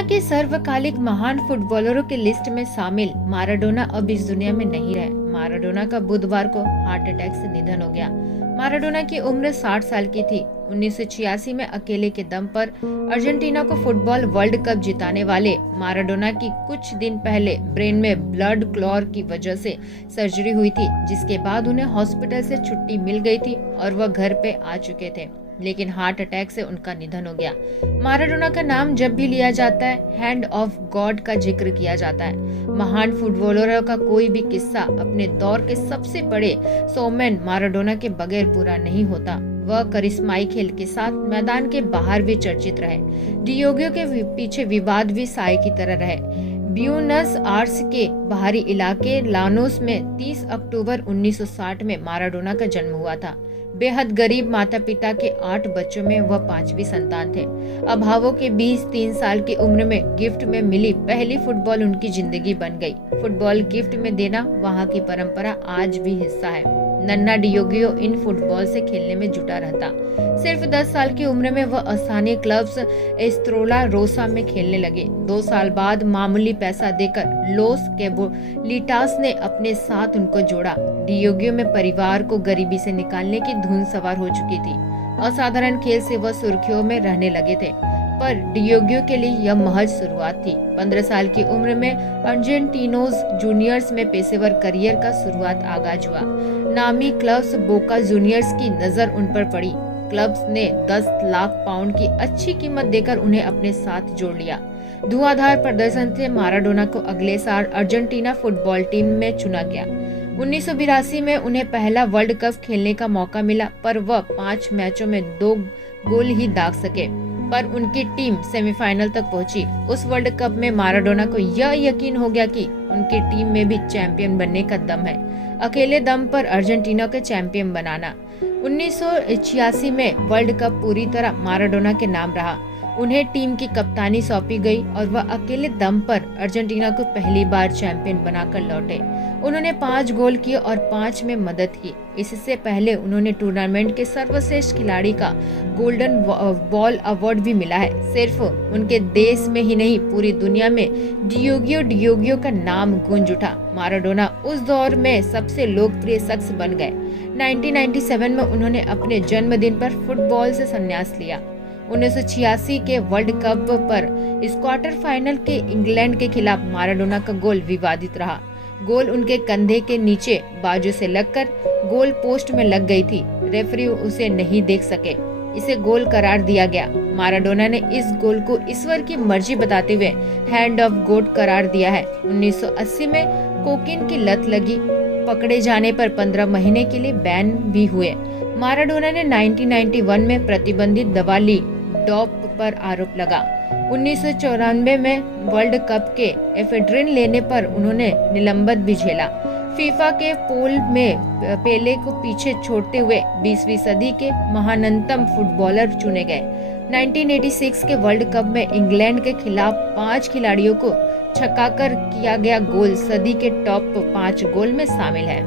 दुनिया के सर्वकालिक महान फुटबॉलरों की लिस्ट में शामिल माराडोना अब इस दुनिया में नहीं रहे। माराडोना का बुधवार को हार्ट अटैक से निधन हो गया। माराडोना की उम्र 60 साल की थी। 1986 में अकेले के दम पर अर्जेंटीना को फुटबॉल वर्ल्ड कप जिताने वाले माराडोना की कुछ दिन पहले ब्रेन में ब्लड क्लॉट की वजह से सर्जरी हुई थी, जिसके बाद उन्हें हॉस्पिटल से छुट्टी मिल गई थी और वह घर पे आ चुके थे, लेकिन हार्ट अटैक से उनका निधन हो गया। माराडोना का नाम जब भी लिया जाता है, हैंड ऑफ गॉड का जिक्र किया जाता है। महान फुटबॉलरों का कोई भी किस्सा अपने दौर के सबसे बड़े शोमैन माराडोना के बगैर पूरा नहीं होता। वह करिश्माई खेल के साथ मैदान के बाहर भी चर्चित रहे। डियोगो के पीछे विवाद भी साय की तरह रहे। ब्यूनस आयर्स के बाहरी इलाके लानोस में 30 अक्टूबर 1960 में माराडोना का जन्म हुआ था। बेहद गरीब माता पिता के 8 बच्चों में वह 5वीं संतान थे। अभावों के बीच 3 साल की उम्र में गिफ्ट में मिली पहली फुटबॉल उनकी जिंदगी बन गई। फुटबॉल गिफ्ट में देना वहाँ की परंपरा आज भी हिस्सा है। नन्ना डियोगो इन फुटबॉल से खेलने में जुटा रहता। सिर्फ 10 साल की उम्र में वह स्थानीय क्लब्स एस्ट्रोला रोसा में खेलने लगे। 2 साल बाद मामूली पैसा देकर लोस कैबोलिटास ने अपने साथ उनको जोड़ा। डियोगो में परिवार को गरीबी से निकालने की धुन सवार हो चुकी थी। असाधारण खेल से वह सुर्खियों में रहने लगे थे, पर डियोगो के लिए यह महज शुरुआत थी। 15 साल की उम्र में अर्जेंटिनोज जूनियर्स में पेशेवर करियर का शुरुआत आगाज हुआ। नामी क्लब्स बोका जूनियर्स की नजर उन पर पड़ी। क्लब्स ने 10 लाख पाउंड की अच्छी कीमत देकर उन्हें अपने साथ जोड़ लिया। धुआंधार प्रदर्शन से माराडोना को अगले साल अर्जेंटीना फुटबॉल टीम में चुना गया। 1982 में उन्हें पहला वर्ल्ड कप खेलने का मौका मिला, पर वह 5 मैचों में 2 गोल ही दाग सके, पर उनकी टीम सेमीफाइनल तक पहुंची। उस वर्ल्ड कप में माराडोना को यह यकीन हो गया कि उनकी टीम में भी चैंपियन बनने का दम है, अकेले दम पर अर्जेंटीना के चैंपियन बनाना। 1986 में वर्ल्ड कप पूरी तरह माराडोना के नाम रहा। उन्हें टीम की कप्तानी सौंपी गई और वह अकेले दम पर अर्जेंटीना को पहली बार चैंपियन बनाकर लौटे। उन्होंने 5 गोल किए और 5 में मदद की। इससे पहले उन्होंने टूर्नामेंट के सर्वश्रेष्ठ खिलाड़ी का गोल्डन बॉल अवार्ड भी मिला है। सिर्फ उनके देश में ही नहीं, पूरी दुनिया में डियोगो का नाम गूंज उठा। माराडोना उस दौर में सबसे लोकप्रिय शख्स बन गए। 1997 में उन्होंने अपने जन्मदिन पर फुटबॉल से संन्यास लिया। 1986 के वर्ल्ड कप पर क्वार्टर फाइनल के इंग्लैंड के खिलाफ माराडोना का गोल विवादित रहा। गोल उनके कंधे के नीचे बाजू से लगकर गोल पोस्ट में लग गई थी। रेफरी उसे नहीं देख सके, इसे गोल करार दिया गया। माराडोना ने इस गोल को ईश्वर की मर्जी बताते हुए हैंड ऑफ गॉड करार दिया है। 1980 में कोकीन की लत लगी, पकड़े जाने पर 15 महीने के लिए बैन भी हुए। माराडोना ने 1991 में प्रतिबंधित दवा ली, डोप पर आरोप लगा। 1994 में वर्ल्ड कप के एफेड्रिन लेने पर उन्होंने निलंबित भी झेला। फीफा के पोल में पेले को पीछे छोड़ते हुए 20वीं सदी के महानतम फुटबॉलर चुने गए। 1986 के वर्ल्ड कप में इंग्लैंड के खिलाफ 5 खिलाड़ियों को छकाकर किया गया गोल सदी के टॉप 5 गोल में शामिल है।